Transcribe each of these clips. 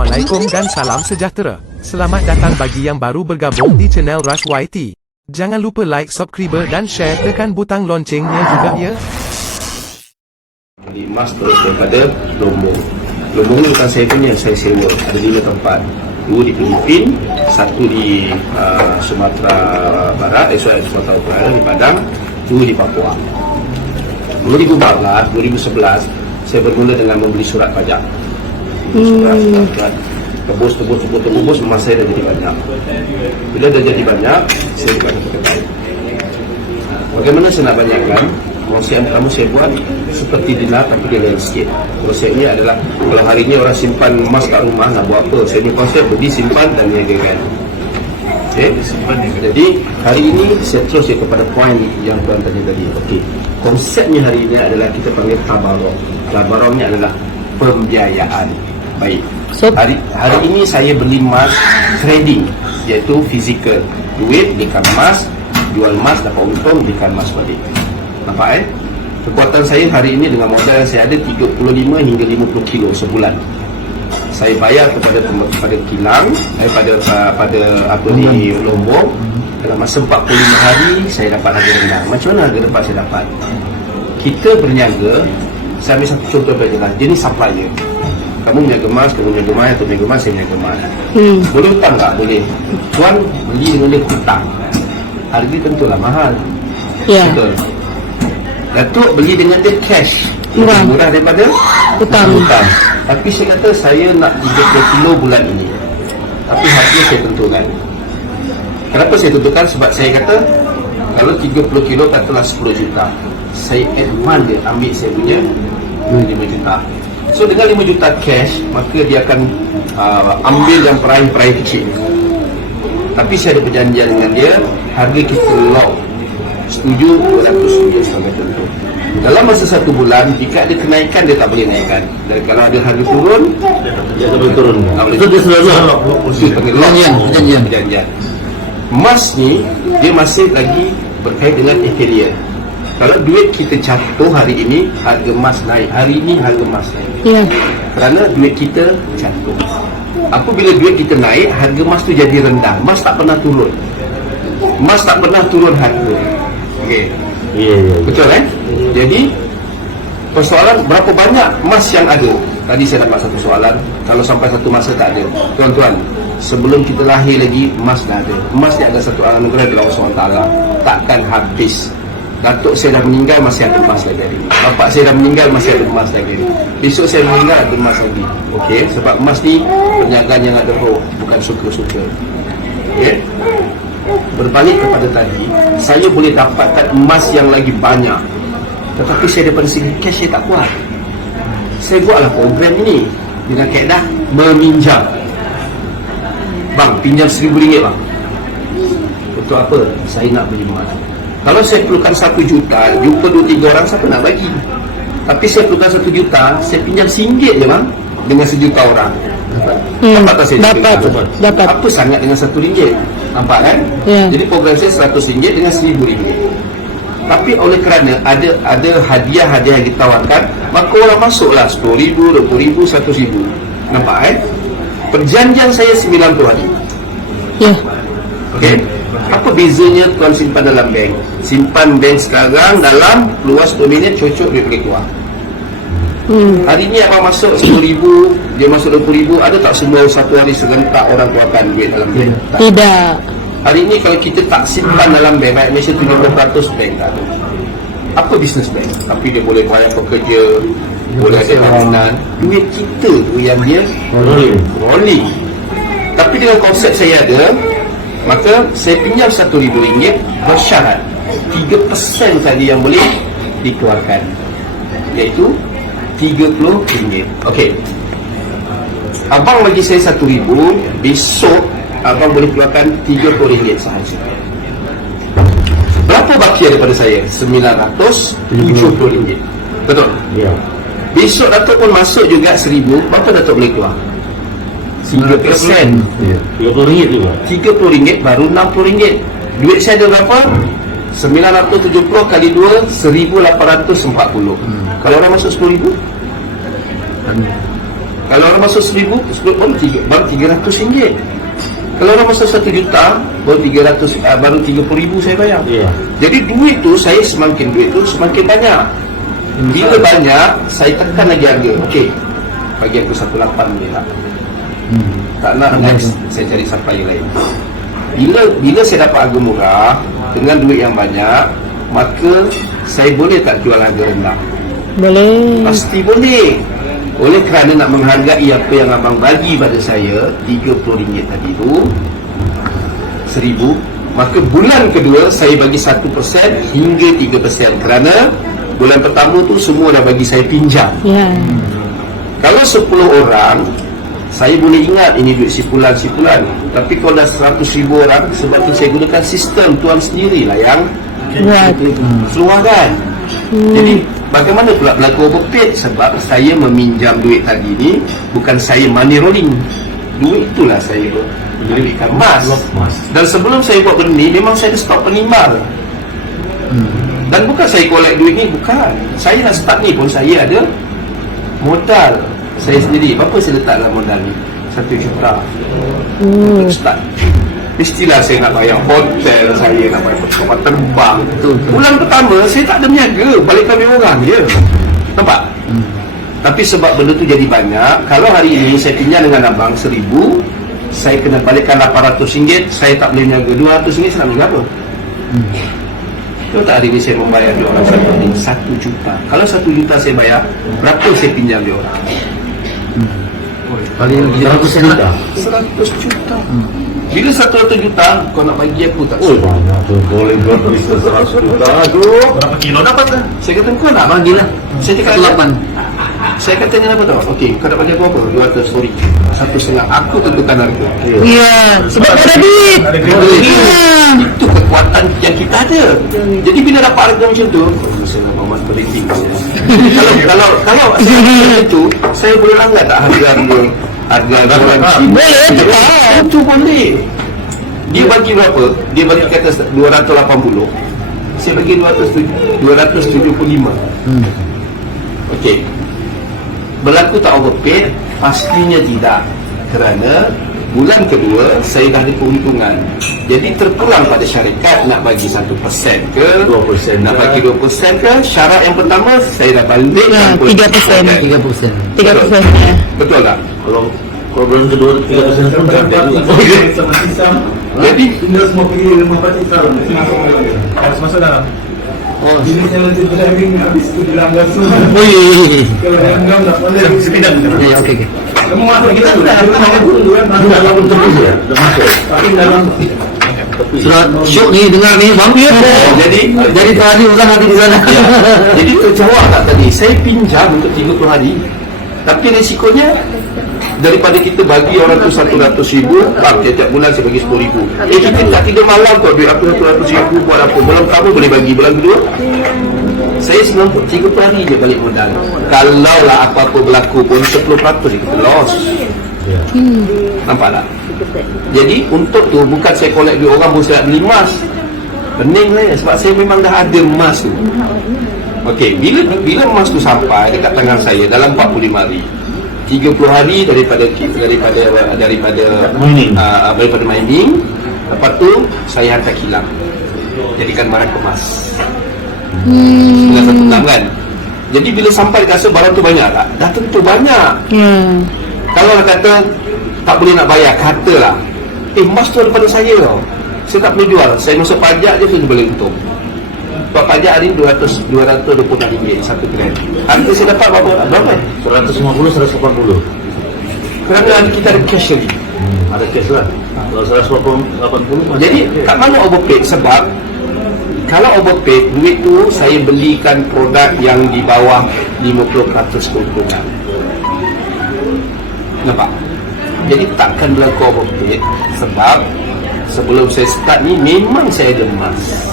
Assalamualaikum dan salam sejahtera. Selamat datang bagi yang baru bergabung di channel Rush YT. Jangan lupa like, subscribe dan share, tekan butang loncengnya juga ya. Di emas terus daripada Lombok. Lombok ni bukan saya punya, saya sewa. Ada 5 tempat. 2 di Filipina, 1 di Sumatera Barat, Sumatera Utara di Padang, 2 di Papua. 2011 saya bermula dengan membeli surat pajak. Surat tebus emas saya dah jadi banyak. Bila dah jadi banyak, saya buka satu kedai. Bagaimana saya nak banyakkan? Konsep yang pertama saya buat seperti dinar tapi dia lain sikit. Konsepnya adalah kalau hari ni orang simpan emas kat rumah nak buat apa? Saya punya konsep beli, simpan dan niagakan. Okay? Jadi hari ini saya terus kepada poin yang tuan tanya tadi. Okay. Konsepnya hari ini adalah kita panggil tabarok. Tabarok ni adalah pembiayaan. Baik. So, hari ini saya beli emas trading, iaitu fizikal. Duit belikan emas, jual emas dapat untung, belikan emas balik. Nampak kekuatan saya hari ini dengan modal yang saya ada 35 hingga 50 kilo sebulan. Saya bayar kepada kilang pada apa di Lombok. Dalam masa 45 hari saya dapat harga rendah. Macam mana harga rendah saya dapat? Kita berniaga. Saya ambil satu contoh yang jelas. Dia ni supplier. Kamu punya emas, kamu punya emas, atau punya emas, saya punya emas. Boleh hutang tak? Boleh. Tuan beli dengan dia hutang. Harga tentulah mahal. Ya. Betul. Datuk beli dengan dia cash. Murah daripada hutang. Tapi saya kata saya nak 30 kilo bulan ini. Tapi harga saya tentukan. Kenapa saya tentukan? Sebab saya kata kalau 30 kilo katalah 10 juta. Saya advance dia ambil saya punya 5 juta. So dengan 5 juta cash, maka dia akan ambil yang peraih kecil. Tapi saya ada perjanjian dengan dia, harga kita lock. Setuju, 200 ringgit sampai tentu. Dalam masa 1 bulan, jika ada kenaikan, dia tak boleh naikkan. Dan kalau ada harga turun, dia tak boleh turun. Itu dia selalu lock. Perjanjian. Emas ni, dia masih lagi berkait dengan Ethereum. Kalau duit kita jatuh hari ini, harga emas naik. Hari ini harga emas naik. Ya. Kerana duit kita jatuh. Apabila duit kita naik, harga emas tu jadi rendah. Emas tak pernah turun. Emas tak pernah turun harga. Okey. Betul Jadi persoalan berapa banyak emas yang ada. Tadi saya dapat satu soalan. Kalau sampai satu masa tak ada. Tuan-tuan, sebelum kita lahir lagi, emas dah ada. Emas ni ada satu anugerah dari Allah SWT. Takkan habis. Datuk saya dah meninggal, masih ada emas lagi. Bapak saya dah meninggal, masih ada emas lagi. Besok saya meninggal, ada emas lagi. Okey, sebab emas ni perniagaan yang ada roh, bukan suka-suka. Okey. Berbalik kepada tadi, saya boleh dapatkan emas yang lagi banyak. Tetapi saya daripada segi cash saya tak kuat. Saya buatlah program ini dengan kaedah meminjam. Bang, pinjam RM1,000 bang. Untuk apa? Saya nak beli emas. Kalau saya perlukan 1 juta, jumpa 2-3 orang, siapa nak bagi? Tapi saya perlukan 1 juta, saya pinjam RM1 je bang, dengan 1 juta orang. Dapat tak saya Dapat. Apa sangat dengan RM1? Nampak kan? Ya. Jadi program saya RM100 dengan RM1,000. Tapi oleh kerana ada hadiah-hadiah yang ditawarkan, maka orang masuklah RM10,000, RM20,000, RM100,000. Nampak Perjanjian saya 90 hari. Ya. Okey. Apa bezanya tuan simpan dalam bank? Simpan bank sekarang dalam luas 2 minit, cocok dia boleh keluar. Hari ni abang masuk RM10,000, dia masuk RM20,000. Ada tak semua satu hari serentak orang keluarkan duit dalam bank? Tidak. Hari ni kalau kita tak simpan dalam bank, rakyat Malaysia 70% bank tak ada. Apa bisnes bank? Tapi dia boleh bayar pekerja, boleh ada jaminan. Duit kita tu yang dia rolling. Tapi dengan konsep saya ada, maka saya pinjam RM1,000 bersyarat 3% saja yang boleh dikeluarkan, iaitu RM30. Okey, abang bagi saya RM1,000, besok abang boleh keluarkan RM30 sahaja. Berapa baki daripada saya? RM970. Betul? Ya. Besok Datuk pun masuk juga RM1,000. Berapa Datuk boleh keluar? 3%. RM30 juga. RM30 baru RM60. Duit saya ada berapa? 970 kali 2 1840. Kalau orang masuk 10,000 Kalau orang masuk 1,000 baru 300 ringgit. Kalau orang masuk 1 juta baru 300, baru 30,000 saya bayar. Jadi duit tu semakin banyak. Bila banyak, saya tekan lagi harga. Okey, bagi aku 18 boleh tak? Tak nak, next saya cari siapa yang lain. Bila saya dapat harga murah dengan duit yang banyak, maka saya boleh tak jual harga rendah? Boleh. Pasti boleh. Oleh kerana nak menghargai apa yang abang bagi pada saya, RM30 tadi tu, 1,000, maka bulan kedua saya bagi 1% hingga 3%, kerana bulan pertama tu semua dah bagi saya pinjam. Ya. Kalau 10 orang, saya boleh ingat ini duit sipulan. Tapi kalau dah 100,000 orang, sebab tu saya gunakan sistem tuan sendirilah yang Buat. keluarkan. Jadi bagaimana pula berlaku overpaid? Sebab saya meminjam duit tadi ni, bukan saya money rolling. Duit itulah saya berikan emas. Dan sebelum saya buat benda ni, memang saya ada stok penimbal. Dan bukan saya collect duit ni, bukan. Saya dah start ni pun saya ada modal saya sendiri. Berapa saya letak dalam modal ni? 1 juta. Untuk start. Mestilah saya nak bayar hotel, saya nak bayar pesawat terbang. Bulan pertama saya tak ada niaga, balik kami orang je. Nampak? Tapi sebab benda tu jadi banyak, kalau hari ini saya pinjam dengan abang 1,000, saya kena balikkan RM800, saya tak boleh niaga. RM200 saya nak niaga apa? Tahu tak hari ini saya membayar dia orang 1 juta. Kalau 1 juta saya bayar, berapa saya pinjam dia orang? Paling 100 juta. 100 juta. Bila 100 juta, kau nak bagi aku tak? Oh, banyak tu. Boleh buat bisnes 100 juta tu. Berapa kilo dapat kan? Saya kata kau nak Bagilah. Saya cakap 8. Saya kata dengan apa tau? Okey, kau nak bagi aku apa? 200 sorry. 1,5. Aku tentukan harga. Ya. Sebab ada duit. Ada Ya. Itu kekuatan yang kita ada. Jadi bila dapat harga macam tu, saya nak bawa politik. Kalau saya macam itu, saya boleh langgar tak harga asuransi? Boleh, tetap. Itu boleh. Dia bagi berapa? Dia bagi kata 280. Saya bagi 275. Okey. Berlaku tak overpaid? Pastinya tidak. Kerana bulan kedua saya dah ada keuntungan. Jadi terpulang pada syarikat nak bagi 1% ke 2% nak bagi 2% ke. Syarat yang pertama saya dah balik Ya, 3%. 3%. 3%. Ya. Betul tak? Kalau bulan kedua 3% pun tak ada. Sama sistem. Jadi Tinggal semua pergi rumah Pakcik Sal. Harus masuk dalam. Ini yang nanti driving habis tu dilanggar semua. Oh iya. Kalau langgar tak boleh. Sepidang. Ya, okey. Kamu masuk kita tu dah dulu kan. Dalam untuk dia. Dah masuk. Tapi dalam Surat syuk ni dengar ni, bang dia. Jadi tadi orang ada di sana. ya, jadi terjawab tak tadi? Saya pinjam untuk 30 hari. Tapi risikonya daripada kita bagi orang tu 100,000, tiap bulan saya bagi 10,000. Kita tak tidur malam kau duit aku 100,000 buat apa? Bulan pertama boleh bagi, bulan kedua saya senang untuk 30 hari je balik modal. Kalau lah apa-apa berlaku pun 10% kita loss. Nampak tak? Jadi untuk tu bukan saya collect duit orang pun saya nak beli emas. Pening saya sebab saya memang dah ada emas tu. Okey, bila emas tu sampai dekat tangan saya dalam 45 hari, 30 hari daripada Mining. daripada mining, lepas tu saya hantar kilang, jadikan barang kemas. Dengan 1/6 kan. Jadi bila sampai dekat sana barang tu banyak tak? Dah tentu banyak. Ya. Kalau nak kata tak boleh nak bayar, katalah emas tu daripada saya tau, saya tak boleh jual, saya masuk pajak je tu boleh untung. Sebab pajak hari ni 220 ringgit 1 gram. Harga saya dapat berapa? 150, 180. Kerana kita ada cash lagi. Ada cash lah. Kalau 180 Jadi kat mana overpaid? Sebab kalau overpaid, duit tu saya belikan produk yang di bawah 50% keuntungan. Nampak? Jadi takkan berlaku overpaid. Sebab sebelum saya start ni memang saya ada emas.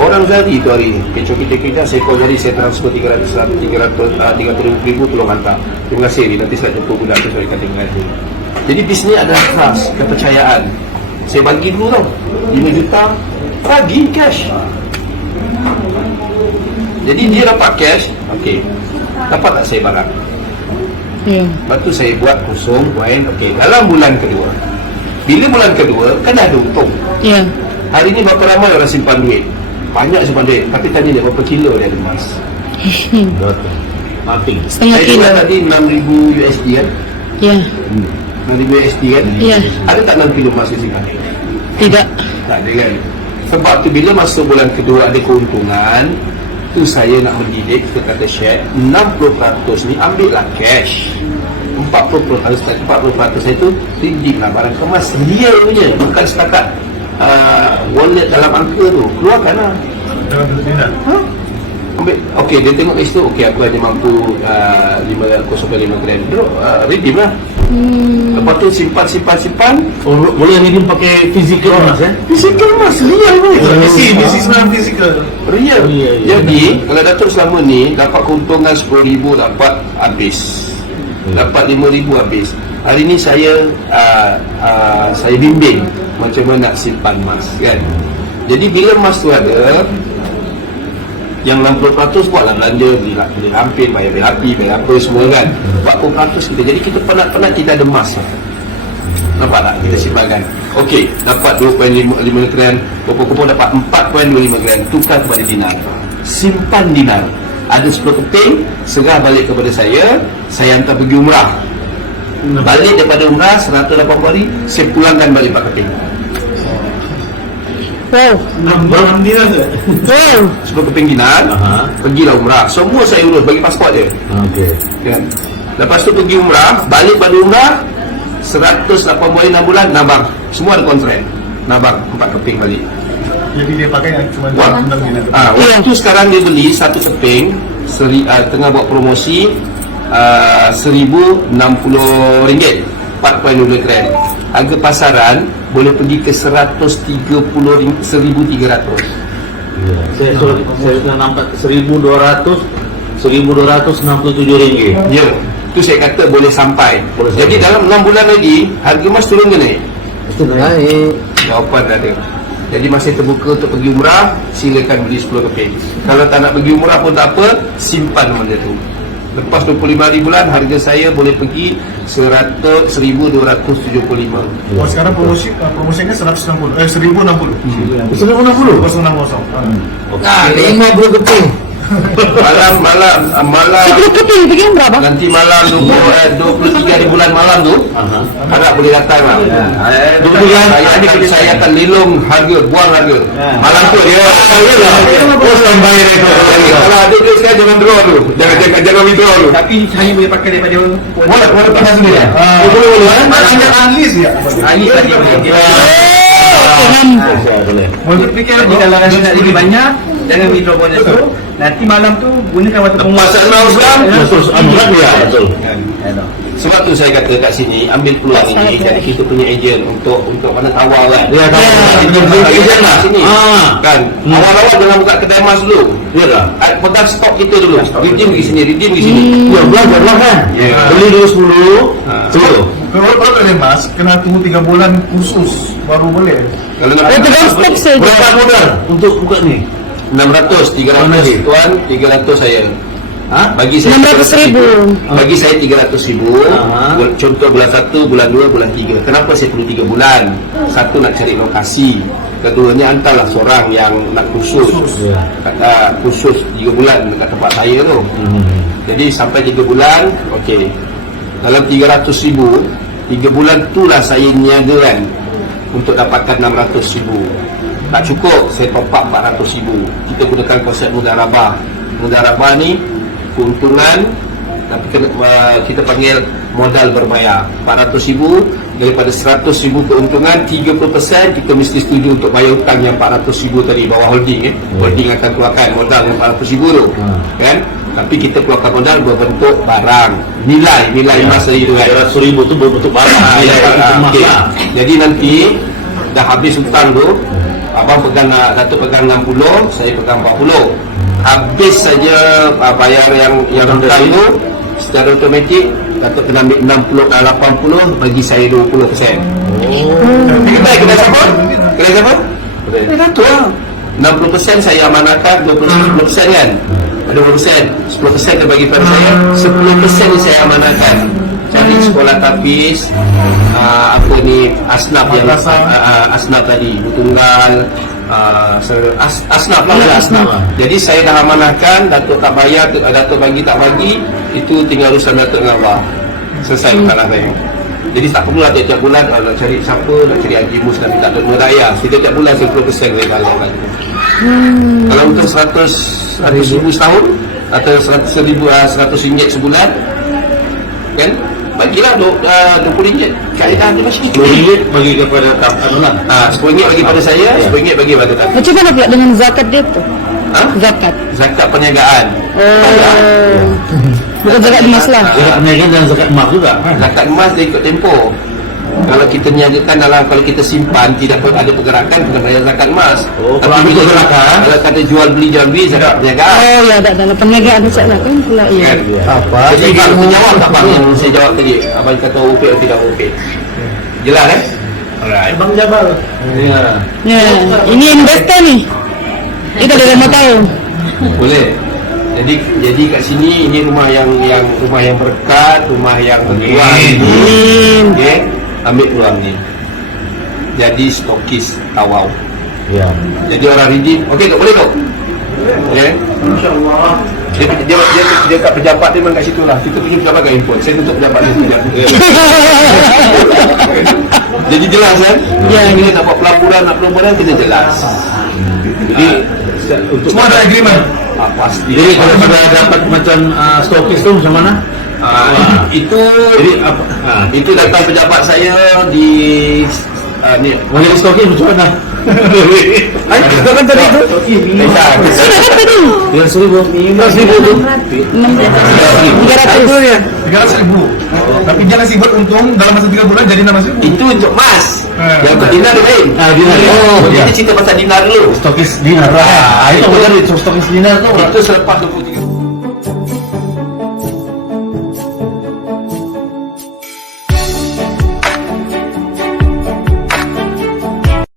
Orang jadi tu hari ni kecoh kita saya call jadi saya transfer 300,000 tolong hantar. Terima kasih ni, nanti saya jumpa budak tu saya akan tinggal tu. Jadi bisnes adalah trust, kepercayaan. Saya bagi dulu tau 5 juta, bagi cash. Jadi dia dapat cash. Okey, dapat tak saya barang? Ya. Lepas tu saya buat kosong poin. Okey, dalam bulan kedua. Bila bulan kedua kan dah ada untung. Ya. Hari ni berapa ramai orang simpan duit? Banyak simpan duit. Tapi tadi dia berapa kilo dia ada emas? Mati. Setengah Saya kilo. jual tadi 6,000 USD kan? Ya. 6,000 USD kan? Ya. Ada tak 6 kilo emas di simpan? Tidak. Tak ada kan? Sebab tu bila masuk bulan kedua ada keuntungan, tu saya nak mendidik, kita kata share 60% ni ambil lah cash. 40% saya tu redeem lah barang kemas real punya, bukan setakat wallet dalam angka tu, keluarkan lah. Dalam bentuk dinar. Ambil, okey, dia tengok kat situ, okey aku hanya mampu 0.5 gram, redeem lah. Lepas tu simpan. Oh, boleh redeem pakai physical emas Physical emas, real punya. This is non physical. Real. Ya, ya. Jadi kalau Datuk selama ni dapat keuntungan 10,000 dapat habis. Dapat 5,000 habis. Hari ni saya bimbing macam mana nak simpan emas kan. Jadi bila emas tu ada, yang 60% buatlah belanja, beli hampir, bayar api, bayar apa semua kan. 40% kita. Jadi kita penat-penat kita ada emas. Nampak tak? Kita simpankan. Okey, dapat 2.5 gram, kumpul-kumpul dapat 4.25 gram, tukar kepada dinar. Simpan dinar. Ada 10 keping, serah balik kepada saya hantar pergi umrah. Balik daripada umrah 180 hari, saya pulangkan balik 4 keping. Wow. Berapa dinar tu? Wow. 10 keping dinar, pergilah umrah. Semua saya urus, bagi pasport je. Okey. Kan? Lepas tu pergi umrah, balik pada umrah 180 hari 6 bulan, nabang. Semua ada kontrak. Nabang 4 keping balik. Jadi dia pakai yang cuma Wah. 6 dinar. Waktu sekarang dia beli satu keping tengah buat promosi RM1,060, 4.2 gram. Harga pasaran boleh pergi ke 130,300. Ya. Saya sudah nampak 1,267 ringgit. Ya, tu saya kata boleh sampai. Boleh Jadi sampai. dalam 6 bulan lagi harga emas turun ke naik? Mesti naik. Jawapan dah ada. Jadi masih terbuka untuk pergi umrah, silakan beli 10 keping. Kalau tak nak pergi umrah pun tak apa, simpan benda tu. Lepas 25 hari bulan, harga saya boleh pergi 1,275. Oh, sekarang promosinya 160. 1,060. 160. 160. Ah, 50 keping. Malam 10 keping pergi berapa? nanti malam 23 hari bulan malam tu, harap boleh datang lah. Saya akan lelong harga, buang harga. Malam tu dia. Oh, standby rekod. Kalau ada duit sekarang jangan draw tu. Jangan withdraw tu. Tapi saya boleh pakai daripada Boleh pakai sendiri. Boleh. Hanya analis ya. Ini tadi Boleh. Untuk fikir lagi kalau anda nak lebih banyak, jangan withdraw bonus tu. Nanti malam tu gunakan waktu Pasal 6 gram. Betul. Amat ya, betul. Sebab tu saya kata kat sini ambil peluang ini. Jadi kita punya ejen untuk mana tawar kan. Ya, tahu. Ejen lah sini. Kan. Hmm. Awal-awal jangan buka kedai emas dulu. Ya dah. Pegang stok kita dulu. Redeem pergi sini, redeem pergi sini. Ya, belajar kan. Ya. Beli dulu 10. Betul. Kalau tak ada mas, kena tunggu 3 bulan khusus baru boleh. Kalau nak Tegang stok saja. Berapa modal untuk buka ni? 600, 300 tuan, 300 saya. Bagi saya 600,000. Bagi saya 300,000. Contoh bulan 1, bulan 2, bulan 3. Kenapa saya perlu 3 bulan? Satu nak cari lokasi. Keduanya hantarlah seorang yang nak khusus. Ya. Khusus 3 bulan dekat tempat saya tu. Jadi sampai 3 bulan, okey. Dalam 300,000, 3 bulan itulah saya niagakan untuk dapatkan 600,000. Tak cukup, saya top up 400,000. Kita gunakan konsep mudarabah. Mudarabah ni keuntungan, tapi kita panggil modal berbayar. 400,000 daripada 100,000 keuntungan, 30% kita mesti setuju untuk bayar hutang yang 400,000 tadi bawah holding. Holding akan keluarkan modal yang 400,000 tu. Kan? Tapi kita keluarkan modal berbentuk barang. Nilai emas tadi tu kan. 100,000 tu berbentuk barang. Okay. Jadi nanti dah habis hutang tu, abang pegang, Datuk pegang 60, saya pegang 40. Habis saja bayar yang hutang tu, secara automatik Datuk kena ambil 80 bagi saya 20%. Kedai siapa? Kedai siapa? Kedai Datuk lah. 60% saya amanahkan, 20% kan. 20%, 10% dia bagi pada saya, 10% ni saya amanahkan cari sekolah tapis, apa ni, asnaf yang asnaf tadi, Tunggal, asnaf lah, asnaf. Jadi saya dah amanahkan, Datuk tak bayar, Datuk bagi tak bagi, itu tinggal urusan Datuk dengan Allah. Selesai masalah saya. Jadi tak perlulah tiap-tiap bulan nak cari siapa, nak cari Haji Mus nak minta duit raya. Setiap bulan 10% saya bayar lagi. Kalau untuk 100 ribu setahun atau 100 ringgit sebulan, kan? Bagilah RM20. Kaedah dia macam tu. RM10 bagi kepada tamulah. RM10 bagi pada saya, RM10 bagi pada tamu. Macam mana pula dengan zakat dia tu? Zakat. Zakat perniagaan. Bukan zakat emas lah. Zakat perniagaan dan zakat emas juga. Zakat emas dia ikut tempoh. Kalau kita niagakan kalau kita simpan tidak ada pergerakan, kena bayar zakat emas. Kalau ada pergerakan, kalau kata jual beli zakat perniagaan. Oh ya, tak dalam perniagaan tu lah kan pula ya. Kan? Apa? Jadi kalau jawab abang yang saya jawab tadi, abang kata OP atau tidak OP. Jelas Alright. Bang Jabal. Ya. Ya, ini investor ni. Kita dah lama tahu. Boleh. Jadi kat sini ini rumah yang berkat, rumah yang bertuan. Okey. Ambil peluang ni. Jadi stokis tawau. Ya. Jadi orang redeem. Okey tak boleh tak? Okey. InsyaAllah. Dia kat pejabat dia memang kat situ lah. Kita pergi pejabat kat handphone. Saya tutup pejabat dia sekejap. Jadi jelas kan? Ya. Bila nak buat pelaburan kita jelas. Jadi untuk Semua ada agreement. pasti. Jadi kalau sudah dapat macam stokis tu macam mana? Itu Jadi apa? itu datang pejabat saya di ni Menjadi stokis macam mana? Kan tadi tu. Sudah dapat tadi. Dengan RM1,000 tu. 300. 300,000. Tapi dia ngasih buat untung dalam masa 3 bulan jadi 600,000. itu untuk emas. Yang untuk dinar dia lain. Dinar. Jadi cerita pasal dinar dulu. Stokis dinar. Itu betul stokis dinar tu. Itu selepas 23